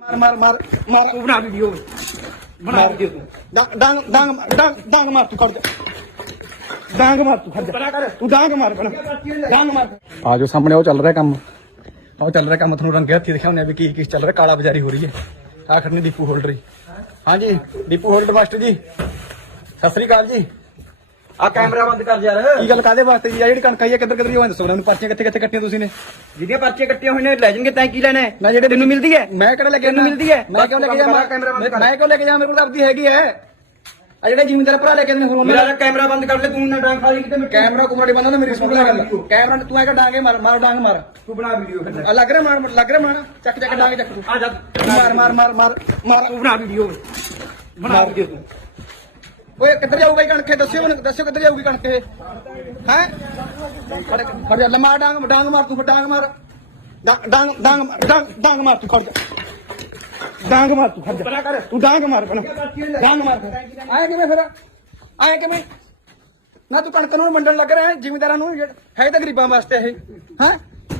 ਮਾਰ ਮਾਰ ਮਾਰ ਮਾਰ। ਤੂੰ ਬਣਾ ਵੀਡੀਓ ਬਣਾ ਵੀਡੀਓ ਤੂੰ ਡਾਂਗ ਡਾਂਗ ਡਾਂਗ ਮਾਰ ਤੂੰ ਜਾ। ਡਾਂਗ ਮਾਰ ਤੂੰ ਖੜ ਜਾ। ਤੂੰ ਡਾਂਗ ਮਾਰ ਪਹਿਲਾਂ ਡਾਂਗ ਮਾਰ। ਆ ਜੋ ਸਾਹਮਣੇ ਉਹ ਚੱਲ ਰਿਹਾ ਕੰਮ। ਉਹ ਚੱਲ ਰਿਹਾ ਕੰਮ ਤੁਹਾਨੂੰ ਰੰਗੇ ਹੱਥੀ ਦਿਖਾਉਂਦੇ ਆ ਵੀ ਕੀ ਕੀ ਚੱਲ ਰਿਹਾ ਕਾਲਾ ਬਾਜ਼ਾਰੀ ਹੋ ਰਹੀ ਹੈ। ਆ ਖੜਨੀ ਦੀਪੂ ਹੋਲਡਰ ਜੀ ਹਾਂਜੀ ਦੀਪੂ ਹੋਲਡਰ ਮਾਸਟਰ ਜੀ। ਸਤਿ ਸ੍ਰੀ ਅਕਾਲ ਜੀ। ਆ ਕੈਮਰਾ ਬੰਦ ਕਰ ਯਾਰ। ਕੀ ਗੱਲ ਕਾਦੇ ਵਾਸਤੇ ਜੀ? ਆ ਜਿਹੜੀ ਕਣਕ ਆਈ ਹੈ ਕਿੱਧਰ ਕਿੱਧਰ ਜੋ ਦੱਸੋ ਮੈਨੂੰ ਪਰਚੀਆਂ ਕਿੱਥੇ ਕਿੱਥੇ ਕੱਟੀਆਂ ਤੁਸੀਂ ਨੇ? ਜਿਹਦੀਆਂ ਪਰਚੀਆਂ ਕੱਟੀਆਂ ਹੋਈਆਂ ਨੇ ਲੈ ਜਾਣਗੇ ਤੈਂ ਕੀ ਲੈਣਾ ਮੈਂ ਜਿਹੜੇ ਤੈਨੂੰ ਮਿਲਦੀ ਹੈ? ਮੈਂ ਕਿਹੜਾ ਲੈ ਕੇ ਤੈਨੂੰ? ਮਿਲਦੀ ਹੈ? ਮੈਂ ਕਿਉਂ ਲੈ ਕੇ ਜਾਵਾਂ? ਕੈਮਰਾ ਬੰਦ ਕਰ। ਮੈਂ ਕਿਉਂ ਲੈ ਕੇ ਜਾਵਾਂ? ਮੇਰੇ ਕੋਲ ਆਪਦੀ ਹੈਗੀ ਹੈ। ਆ ਜਿਹੜੇ ਜ਼ਿਮੀਂਦਾਰ ਭਰਾ ਲੈ ਕੇ ਆਉਂਦੇ ਹੋਰ ਮੇਰਾ ਕੈਮਰਾ ਬੰਦ ਕਰ ਲੈ ਤੂੰ ਨਾ ਡਾਂਗ ਖਾ ਲਈ ਕਿਤੇ ਮੈਂ ਕੈਮਰਾ ਕੁਮਰਾੜੀ ਬੰਦਾ ਨਾ ਮੇਰੀ ਸੁਣ ਲੈ ਗੱਲ। ਕੈਮਰਾ ਤੂੰ ਐਗਾ ਡਾਂਗੇ ਮਾਰ ਮਾਰ ਡਾਂਗ ਮਾਰ। ਤੂੰ ਬਣਾ ਵੀਡੀਓ ਫਿਰ। ਲੱਗ ਰਿਹਾ ਮਾਰ ਲੱਗ ਰਿਹਾ ਮਾਰ। ਚੱਕ ਚੱਕ ਡਾਂਗ ਚੱਕ ਤੂੰ। ਆ ਜਾ। ਮਾਰ ਮਾਰ ਮਾਰ ਮਾਰ। ਮਾਰ ਬਣਾ ਵੀਡੀਓ। ਬਣਾ ਵੀਡੀਓ ਤੂੰ। ਓਏ ਕਿੱਧਰ ਜਾਊਗਾ ਇਹ ਕਣਕ? ਦੱਸਿਓ ਮੈਨੂੰ ਦੱਸਿਓ ਕਿੱਧਰ ਜਾਊਗੀ ਕਣਕ ਹੈ? ਫੜ ਲੰਮਾ ਡਾਂਗ ਡਾਂਗ ਮਾਰ ਤੂੰ ਡਾਂਗ ਮਾਰ। ਡਾਂਗ ਡਾਂਗ ਡਾਂਗ ਡਾਂਗ ਮਾਰ ਤੂੰ ਖੜ ਜਾ। ਡਾਂਗ ਮਾਰ ਤੂੰ ਖੜ ਜਾ। ਤੂੰ ਡਾਂਗ ਮਾਰ ਪਹਿਲਾਂ। ਡਾਂਗ ਮਾਰ। ਆਏ ਕਿਵੇਂ ਫਿਰ? ਆਏ ਕਿਵੇਂ? ਨਾ ਤੂੰ ਕਣਕ ਨੂੰ ਮੰਡਣ ਲੱਗ ਰਿਹਾ ਜ਼ਿਮੀਦਾਰਾਂ ਨੂੰ ਹੈ ਤਾਂ ਗਰੀਬਾਂ ਵਾਸਤੇ ਇਹ। ਹੈ?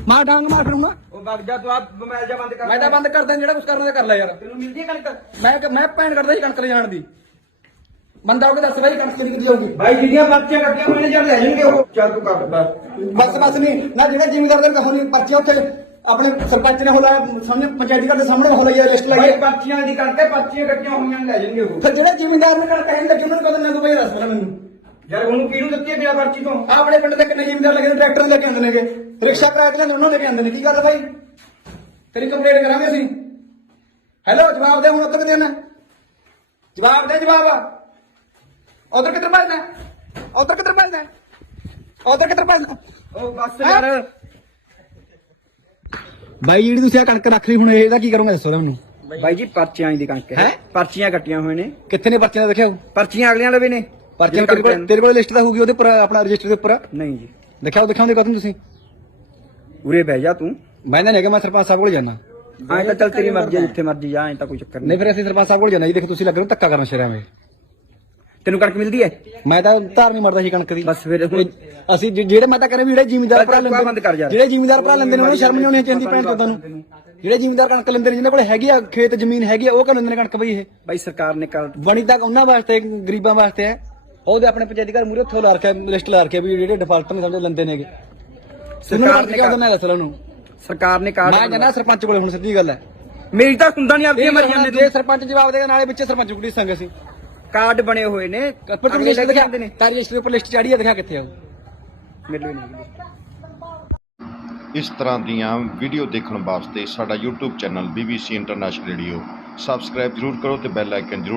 ਮਾਰ ਡਾਂਗ ਮਾਰ ਫਿਰ ਹੁਣ। ਉਹ ਵਗ ਜਾ ਤੂੰ ਆ ਮੋਬਾਈਲ ਜਾ ਬੰਦ ਕਰ ਮੈਂ ਤਾਂ ਬੰਦ ਕਰਦਾ ਜਿਹੜਾ ਕੁਝ ਕਰਨਾ ਤੇ ਕਰ ਲੈ ਯਾਰ। ਤੈਨੂੰ ਮਿਲਦੀ ਹੈ ਕਣਕ? ਮੈਂ ਮੈਂ ਭੈਣ ਕਰਦਾ ਸੀ ਕਣਕ ਲੈ ਜਾਣ ਦੀ। ਬੰਦਾ ਉਹ ਕੇ ਦੱਸ ਬਾਈ ਕਣਕ ਕਿਹਦੀ ਕਿੱਥੇ ਜਾਊਗੀ? ਭਾਈ ਜਿਹਦੀਆਂ ਪਰਚੀਆਂ ਕੱਟੀਆਂ ਹੋਈਆਂ ਨੇ ਜਦ ਲੈ ਜਾਣਗੇ ਉਹ। ਚੱਲ ਤੂੰ ਕਰ ਬਸ। ਬਸ ਬਸ ਨਹੀਂ। ਨਾ ਜਿਹੜੇ ਜ਼ਿਮੀਦਾਰ ਦੇ ਕਹੋਨੀ ਪਰਚੀ ਉੱਥੇ ਆਪਣੇ ਸਰਪੰਚ ਨੇ ਹੋਲਾ ਸਾਹਮਣੇ ਪੰਚਾਇਤੀ ਘਰ ਦੇ ਸਾਹਮਣੇ ਹੋਲਾ ਯਾਰ ਲਿਸਟ ਲਾਈ ਭਾਈ। ਪਰਚੀਆਂ ਦੀ ਕਰਕੇ ਪਰਚੀਆਂ ਕੱਟੀਆਂ ਹੋਈਆਂ ਨੇ ਲੈ ਜਾਣਗੇ ਉਹ। ਫਿਰ ਜਿਹੜੇ ਜ਼ਿਮੀਦਾਰ ਨੇ ਕਣਕ ਆਈ ਲੱਗੀ ਉਹਨਾਂ ਨੂੰ ਕਦੋਂ ਨਾ ਕੋਈ ਰਸ ਪਹਿਲਾਂ ਮੈਨੂੰ। ਯਾਰ ਉਹਨੂੰ ਕਿਹਨੂੰ ਦਿੱਤੀ ਹੈ ਬਿਨਾ ਪਰਚੀ ਤੋਂ? ਆਹ ਆਪਣੇ ਪਿੰਡ ਦੇ ਕਿੰਨੇ ਜ਼ਿਮੀਦਾਰ ਲੱਗੇ ਨੇ ਟਰੈਕਟਰ ਲੈ ਕੇ ਆਉਂਦੇ ਨੇਗੇ। ਰਿਕਸ਼ਾ ਤੇ ਲੈਂਦੇ ਉਹਨਾਂ ਲੈ ਕੇ ਆਉਂਦੇ ਨੇ। ਕੀ ਗੱਲ ਹੈ ਭਾਈ ਤੇਰੀ ਕੰਪਲੇਂਟ ਕਰਾਂਗੇ ਅਸੀਂ। ਹੈਲੋ ਜਵਾਬ ਦੇ ਹੁਣ ਉੱਤਰ ਦੇਣਾ। ਜਵਾਬ ਦੇ ਜਵਾਬ। ਉਧਰ ਕਿੱਧਰ ਭੱਜਣਾ? ਉਧਰ ਕਿੱਧਰ ਭੱਜਣਾ? ਉਧਰ ਕਿੱਧਰ ਭੱਜਣਾ? ਉਹ ਬਸ? ਯਾਰ। ਬਾਈ ਜਿਹੜੀ ਤੁਸੀਂ ਆ ਕਣਕ ਰੱਖ ਲਈ ਹੁਣ ਇਹਦਾ ਕੀ ਕਰੋਗੇ ਦੱਸੋ ਮੈਨੂੰ ਭਾਈ ਜੀ ਪਰਚੀਆਂ ਦੀ ਕਣਕ ਹੈ? ਪਰਚੀਆਂ ਕੱਟੀਆਂ ਹੋਈਆਂ ਨੇ। ਕਿੱਥੇ ਨੇ ਪਰਚੀਆਂ ਦਾ ਦੇਖਿਓ ਪਰਚੀਆਂ ਅਗਲੀਆਂ ਲਵੇ ਨੇ। ਪਰਚੀਆਂ ਤੇਰੇ ਕੋਲ ਤੇਰੇ ਕੋਲ ਲਿਸਟ ਤਾਂ ਹੋਊਗੀ ਉਹਦੇ ਉੱਪਰ ਆਪਣਾ ਰਜਿਸਟਰ ਦੇ ਉੱਪਰ। ਨਹੀਂ ਜੀ। ਦਿਖਾਓ ਦਿਖਾਉਂਦੇ ਕਦੋਂ ਤੁਸੀਂ? ਉਰੇ ਬਹਿ ਜਾ ਤੂੰ। ਮੈਂ ਨਹੀਂ ਹੈਗਾ ਮੈਂ ਸਰਪੰਚ ਸਾਹਿਬ ਕੋਲ ਜਾਣਾ ਐਂ ਤਾਂ ਚੱਲ ਤੇਰੀ ਮਰਜ਼ੀ ਜਿੱਥੇ ਮਰਜ਼ੀ ਜਾ ਐਂ ਤਾਂ ਕੋਈ ਚੱਕਰ ਨਹੀਂ ਨਹੀਂ। ਫਿਰ ਅਸੀਂ ਸਰਪੰਚ ਸਾਹਿਬ ਕੋਲ ਜਾਣਾ ਜੀ। ਦੇਖੋ ਤੁਸੀਂ ਲੱਗ ਰਹੇ ਹੋ ਧੱਕਾ ਕਰਨ ਸ਼ਰਿਆਂ ਵਿੱਚ। ਤੈਨੂੰ ਕਣਕ ਮਿਲਦੀ ਹੈ? ਮੈਂ ਤਾਂ ਧਾਰ ਨਹੀਂ ਮਰਦਾ ਸੀ ਕਣਕ ਦੀ। ਬਸ ਫਿਰ ਹੁਣ ਅਸੀਂ ਜਿ- ਜਿਹੜੇ ਮੈਂ ਤਾਂ ਕਹਿੰਦਾ ਵੀ ਜਿਹੜੇ ਜ਼ਿਮੀਦਾਰ ਭਰਾ ਬੰਦ ਕਰ ਲੈਂਦੇ ਯਾਰ। ਜਿਹੜੇ ਜ਼ਿਮੀਦਾਰ ਭਰਾ ਲੈਂਦੇ ਨੇ ਉਹਨਾਂ ਨੂੰ ਸ਼ਰਮ ਨਹੀਂ ਆਉਣੀ ਚਾਹੀਦੀ ਭੈਣ ਚੋਦਾਂ ਨੂੰ। ਜਿਹੜੇ ਜ਼ਿਮੀਦਾਰ ਕਣਕ ਲੈਂਦੇ ਨੇ ਜਿਹਨਾਂ ਕੋਲ ਹੈਗੀ ਆ ਖੇਤ ਜ਼ਮੀਨ ਹੈਗੀ ਆ ਉਹ ਕਿਉਂ ਲੈਂਦੇ ਨੇ ਕਣਕ ਬਈ ਇਹ? ਭਾਈ ਸਰਕਾਰ ਨੇ ਕਰ ਬਣੀ ਤਾਂ ਉਹਨਾਂ ਵਾਸਤੇ ਗਰੀਬਾਂ ਵਾਸਤੇ ਹੈ। ਉਹਦੇ ਆਪਣੇ ਪੰਚਾਇਤੀ ਘਰ ਮੂਰੇ ਉੱਥੋਂ ਲਾ ਰੱਖਿਆ ਲਿਸਟ ਲਾ ਰੱਖਿਆ ਵੀ ਜਿਹੜੇ ਡਿਫਾਲਟਰ ਨੇ ਸਮਝੋ ਲੈਂਦੇ ਨੇਗੇ। ਸਰਕਾਰ ਨੇ ਕਿਹਾ ਮੈਂ ਦੱਸ ਲਾਂ ਸਰਕਾਰ ਨੇ ਕਾਰਡ ਮੈਂ ਜਾਣਾ ਸਰਪੰਚ ਕੋਲੇ ਹੁਣ ਸਿੱਧੀ ਗੱਲ ਹੈ। ਮੇਰੀ ਤਾਂ ਹੁੰਦਾ ਨਹੀਂ ਆਪਦੀ ਮਰ ਜਾਂਦੇ ਜੇ ਸਰਪੰਚ ਜਵਾਬ ਦੇਗਾ ਨਾਲੇ ਵਿੱਚ ਸਰਪੰਚ ਕੁੜੀ ਸੰਗ ਅਸੀਂ। ਕਾਰਡ ਬਣੇ ਹੋਏ ਨੇ। ਪਰ ਤੂੰ ਲਿਸਟ ਦਿਖਾ ਨੇ। ਤਾਂ ਰਜਿਸਟਰ ਉੱਪਰ ਲਿਸਟ ਚਾੜੀ ਆ ਦਿਖਾ ਕਿੱਥੇ ਆ ਉਹ। ਨਹੀਂ। ਇਸ ਤਰ੍ਹਾਂ ਦੀਆਂ ਵੀਡੀਓ ਦੇਖਣ ਵਾਸਤੇ ਸਾਡਾ YouTube channel BBC international radio subscribe ਜ਼ਰੂਰ ਕਰੋ ਤੇ ਬੈਲ ਆਈਕਨ ਜ਼ਰੂਰ